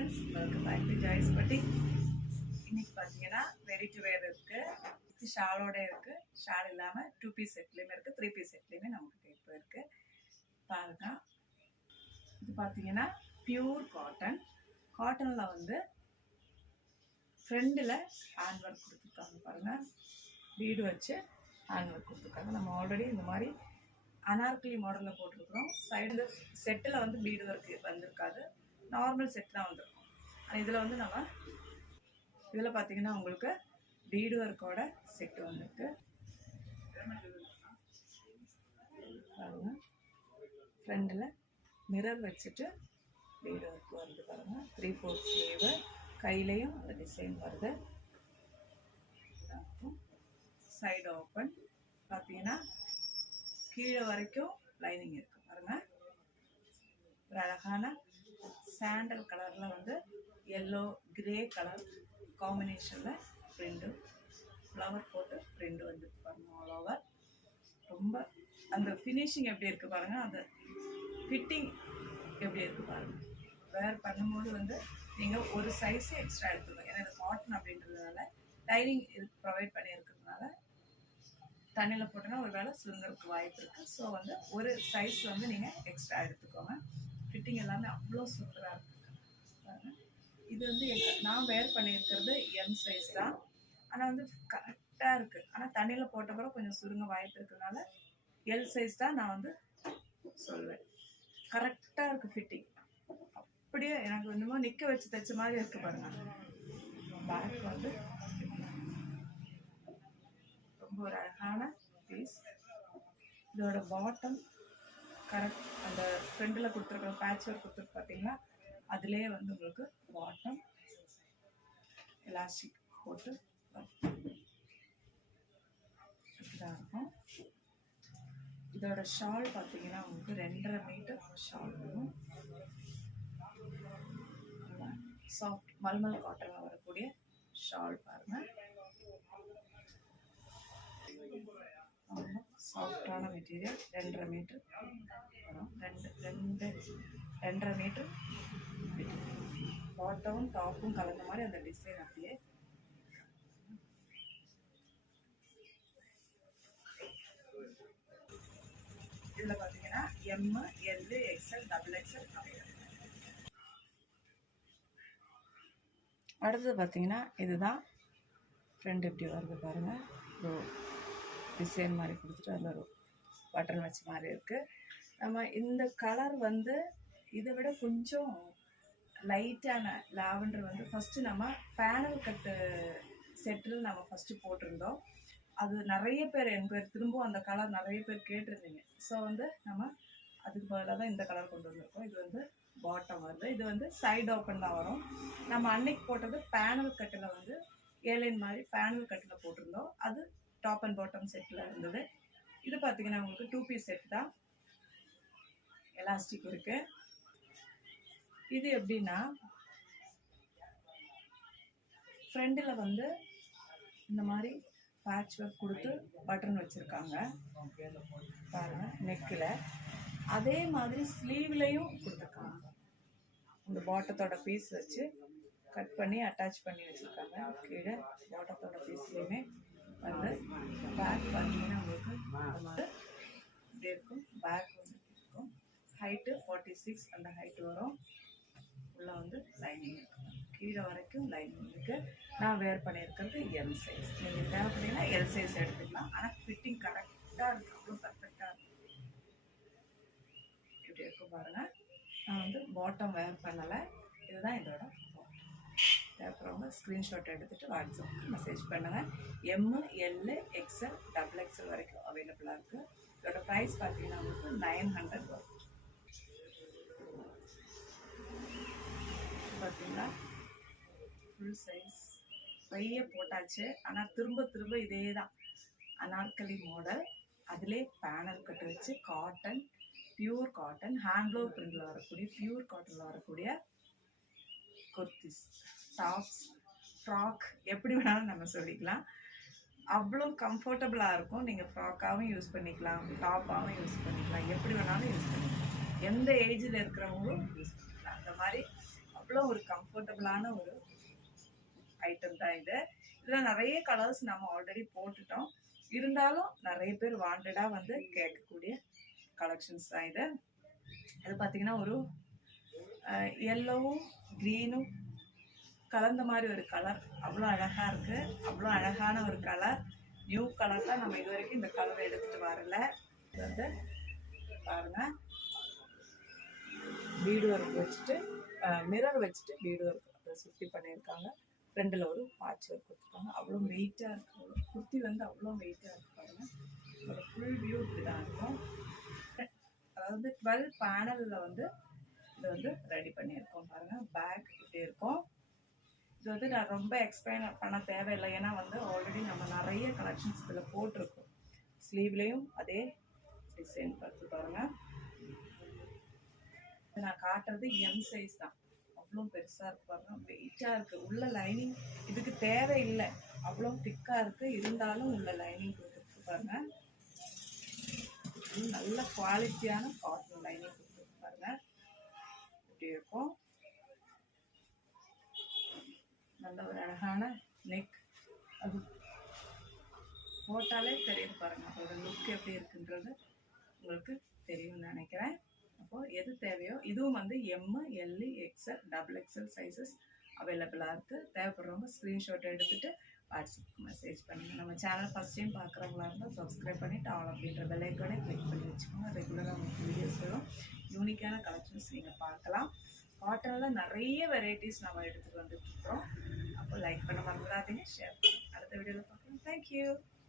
friends, welcome back to Joy's Boutique. இன்னைக்கு பாத்தீங்கன்னா ready to வேர் இருக்கு, இது ஷாலோட இருக்கு, ஷால் இல்லாம 2 பீஸ் செட்லயுமே இருக்கு, 3 பீஸ் செட்லயுமே நமக்கு இப்போ இருக்கு. பாருங்க, இது பாத்தீங்கன்னா பியூர் காட்டன்ல வந்து ஃப்ரண்ட்ல ஹேண்ட் ஒர்க் கொடுத்துருக்காங்க. பாருங்க, பீடு வச்சு ஹேண்ட் ஒர்க் கொடுத்துருக்காங்க. நம்ம ஆல்ரெடி இந்த மாதிரி அனார்கலி மாடலில் போட்டிருக்கிறோம். சைடு செட்டில் வந்து பீடு ஒர்க் வந்திருக்காது, நார்மல் செட் தான் வந்திருக்கும். ஆனால் இதில் வந்து நம்ம இதில் பார்த்தீங்கன்னா உங்களுக்கு பீடு ஒர்க்கோட செட்டு வந்திருக்கு. பாருங்க, ஃப்ரண்டில் மிரர் வச்சுட்டு பீடு ஒர்க் வருது. பாருங்கள், 3/4 ஸ்லீவு, கையிலையும் அந்த டிசைன் வருது. சைடு ஓப்பன் பார்த்தீங்கன்னா கீழே வரைக்கும் லைனிங் இருக்குது. பாருங்கள், ஒரு அழகான சாண்டல் கலரில் வந்து எல்லோ கிரே கலர் காம்பினேஷனில் பிரிண்டு ஃப்ளவர் போட்டு பிரிண்டு வந்து பாருங்கள். ஆல் ஓவர் ரொம்ப அந்த ஃபினிஷிங் எப்படி இருக்குது பாருங்கள், அந்த ஃபிட்டிங் எப்படி இருக்குது பாருங்கள். வேர் பண்ணும்போது வந்து நீங்கள் ஒரு சைஸு எக்ஸ்ட்ரா எடுத்துக்கணும். ஏன்னா இது காட்டன் அப்படின்றதுனால லைனிங் இது ப்ரொவைட் பண்ணியிருக்கிறதுனால தண்ணியில் போட்டோன்னா ஒரு வேளை சுருங்கிறதுக்கு வாய்ப்பு இருக்குது. ஸோ வந்து ஒரு சைஸ் வந்து நீங்கள் எக்ஸ்ட்ரா எடுத்துக்கோங்க. ஃபிட்டிங் எல்லாமே அவ்வளோ சூப்பராக இருக்குது. இது வந்து நான் வேர் பண்ணியிருக்கிறது எம் சைஸ் தான், ஆனால் வந்து கரெக்டாக இருக்குது. ஆனால் தண்ணியில் போட்ட பிறகு கொஞ்சம் சுருங்க வாய்ப்பு இருக்கிறதுனால எல் சைஸ் தான் நான் வந்து சொல்வேன். கரெக்டாக இருக்குது ஃபிட்டிங், அப்படியே எனக்கு இன்னமும் நிற்க வச்சு தைச்ச மாதிரி இருக்குது. பாருங்கள், பேக் வந்து ரொம்ப ஒரு அழகான பீஸ். இதோட பாட்டம் கரெக்ட் அந்த ஃப்ரண்டில் கொடுத்துருக்குற பேட்ச் ஒர்க் கொடுத்துருக்கு பார்த்தீங்கன்னா, அதுலேயே வந்து உங்களுக்கு பாட்டம் எலாஸ்டிக் போட்டு இப்படிதான் இருக்கும். இதோட ஷால் பார்த்தீங்கன்னா உங்களுக்கு 2.5 மீட்டர் ஷால் வரும். சாஃப்ட் மல்மல் காட்டனில் வரக்கூடிய ஷால் பாருங்கள். சாஃப்டான மெட்டீரியல், 2.5 மீட்டர் வரும். 2.5 மீட்டர் பாட்டமும் டாப்பும் கலந்த மாதிரி அந்த டிசைன் அப்படியே. இதில் பார்த்தீங்கன்னா எம், எல், எக்ஸ்எல், XXL அடுத்தது பார்த்தீங்கன்னா இதுதான் ஃப்ரண்ட் எப்படி வருது பாருங்கள். ஒரு டிசைன் மாதிரி கொடுத்துட்டு அதில் ஒரு பட்டன் வச்ச மாதிரி இருக்குது. நம்ம இந்த கலர் வந்து இதை விட கொஞ்சம் லைட்டான லாவெண்டர் வந்து ஃபஸ்ட்டு நம்ம பேனல் கட்டு செட்டில் நம்ம ஃபஸ்ட்டு போட்டிருந்தோம். அது நிறைய பேர் திரும்பவும் அந்த கலர் நிறைய பேர் கேட்டிருந்தீங்க. ஸோ வந்து நம்ம அதுக்கு பதிலாக தான் இந்த கலர் கொண்டு வந்திருக்கோம். இது வந்து பாட்டம் வருது, இது வந்து சைடு ஓப்பன் தான் வரும். நம்ம அன்னைக்கு போட்டது பேனல் கட்டில் வந்து ஏலைன் மாதிரி பேனல் கட்டில் போட்டிருந்தோம். அது டாப் அண்ட் பாட்டம் செட்டில் இருந்தது. இது பார்த்தீங்கன்னா உங்களுக்கு 2 பீஸ் செட் தான், எலாஸ்டிக் இருக்கு. இது எப்படின்னா ஃப்ரண்டில் வந்து இந்த மாதிரி பேட்ச் ஒர்க் கொடுத்து பட்டன் வச்சுருக்காங்க பாருங்க. நெக்கில் அதே மாதிரி ஸ்லீவ்லையும் கொடுத்துருக்காங்க. இந்த பாட்டத்தோட பீஸ் வச்சு கட் பண்ணி அட்டாச் பண்ணி வச்சுருக்காங்க. கீழே பாட்டத்தோட பீஸ்லேயுமே வந்து பேக் பார்த்தீங்கன்னா உங்களுக்கு வந்து இப்படி இருக்கும். பேக் வந்து இருக்கும். ஹைட்டு 46 அந்த ஹைட்டு வரும். உள்ளே வந்து லைனிங் இருக்கும், கீழே வரைக்கும் லைனிங் இருக்குது. நான் வேர் பண்ணியிருக்கிறது எம் சைஸ். நீங்கள் தேவைப்பட்டீங்கன்னா எல் சைஸ் எடுத்துக்கலாம். ஆனால் ஃபிட்டிங் கரெக்டாக இருக்குது, அவ்வளோ பர்ஃபெக்டாக இருக்குது. இப்படி இருக்கும் பாருங்கள். நான் வந்து பாட்டம் வேர் பண்ணலை. இதுதான் இதோட அப்புறம் ஸ்க்ரீன்ஷாட் எடுத்துகிட்டு வாட்ஸ்அப்புக்கு மெசேஜ் பண்ணுங்கள். எம், எல், எக்ஸ்எல், XXL வரைக்கும் அவைலபிளாக இருக்குது. இதோட ப்ரைஸ் பார்த்தீங்கன்னா உங்களுக்கு 900 வரும். பார்த்தீங்கன்னா ஃபுல் சைஸ் நிறைய போட்டாச்சு. ஆனால் திரும்ப இதே தான் அனார்கலி மாடல். அதிலே பேனல் கட்டு வச்சு காட்டன், பியூர் காட்டன், ஹேண்ட்லூம் பிரிண்டில் வரக்கூடிய பியூர் காட்டனில் வரக்கூடிய குர்த்திஸ், டாப்ஸ், ஃப்ராக் எப்படி வேணாலும் நம்ம சொல்லிக்கலாம். அவ்வளோ கம்ஃபர்டபுளாக இருக்கும். நீங்கள் ஃப்ராக்காகவும் யூஸ் பண்ணிக்கலாம், டாப்பாகவும் யூஸ் பண்ணிக்கலாம், எப்படி வேணாலும் யூஸ் பண்ணிக்கலாம். எந்த ஏஜில் இருக்கிறவங்களும் யூஸ் பண்ணிக்கலாம். அந்த மாதிரி அவ்வளோ ஒரு கம்ஃபர்டபுளான ஒரு ஐட்டம் தான் இது. இதில் நிறைய கலர்ஸ் நம்ம ஆல்ரெடி போட்டுட்டோம், இருந்தாலும் நிறைய பேர் வாண்டடாக வந்து கேட்கக்கூடிய கலெக்ஷன்ஸ் தான் இது. அது பார்த்தீங்கன்னா ஒரு எல்லோவும் க்ரீனும் கலந்த மாதிரி ஒரு கலர், அவ்வளோ அழகாக இருக்குது. அவ்வளோ அழகான ஒரு கலர், நியூ கலர் தான். நம்ம இது வரைக்கும் இந்த கலரை எடுத்துகிட்டு வரல. இது வந்து பாருங்கள், பீடு ஒர்க் வச்சுட்டு மிரர் வச்சுட்டு பீடு ஒர்க் அதை சுற்றி பண்ணியிருக்காங்க. ஃப்ரெண்டில் ஒரு பாட்ச் ஒர்க் கொடுத்துருக்காங்க. அவ்வளோ வெயிட்டாக இருக்குது. குர்த்தி வந்து அவ்வளோ வெயிட்டாக இருக்குது பாருங்கள். ஒரு ஃபுல் வியூ இப்படி தான் இருக்கும். அதாவது 12 பேனலில் வந்து இதை வந்து ரெடி பண்ணியிருக்கோம் பாருங்கள். பேக் இப்படி இருக்கும். இது வந்து நான் ரொம்ப எக்ஸ்பிளைன் பண்ண தேவையில்லை, ஏன்னா வந்து ஆல்ரெடி நம்ம நிறைய கலெக்ஷன்ஸ் இதில் போட்டிருக்கோம். ஸ்லீவ்லேயும் அதே டிசைன் பார்த்து பாருங்கள். நான் காட்டுறது எம் சைஸ் தான். அவ்வளோ பெருசாக இருக்கு பாருங்க, வெயிட்டாக இருக்குது. உள்ள லைனிங் இதுக்கு தேவையில்லை, அவ்வளோ திக்காக இருக்குது. இருந்தாலும் உள்ள லைனிங் கொடுத்துருக்கு பாருங்க. நல்ல குவாலிட்டியான காட்டன் லைனிங் கொடுத்துருக்கு பாருங்க. இப்படி இருக்கும். நல்ல ஒரு அழகான நெக், அது போட்டாலே தெரியுது பாருங்க, அதோட லுக் எப்படி இருக்குன்றது உங்களுக்கு தெரியும்னு நினைக்கிறேன். அப்போது எது தேவையோ, இதுவும் வந்து M, L, XL, XXL sizes அவைலபிளாக இருக்குது. தேவைப்படுறவங்க ஸ்க்ரீன்ஷாட் எடுத்துகிட்டு வாட்ஸ்அப்புக்கு மெசேஜ் பண்ணுங்கள். நம்ம சேனல் ஃபஸ்ட் டைம் பார்க்குறவங்களா இருந்தால் சப்ஸ்கிரைப் பண்ணிவிட்டு ஆல் அப்படின்ற பெல் ஐக்கானே கிளிக் பண்ணி வச்சுக்கோங்க. ரெகுலராக உங்களுக்கு வீடியோஸ் வரும். யூனிக்கான கலெக்ஷன்ஸ் நீங்கள் பார்க்கலாம். காட்டனில் நிறைய வெரைட்டிஸ் நம்ம எடுத்துகிட்டு வந்துட்டுருக்கோம். அப்போ லைக் பண்ண மறந்துடாதீங்க, ஷேர் பண்ணுங்கள். அடுத்த வீடியோவில் பார்க்கலாம். தேங்க்யூ.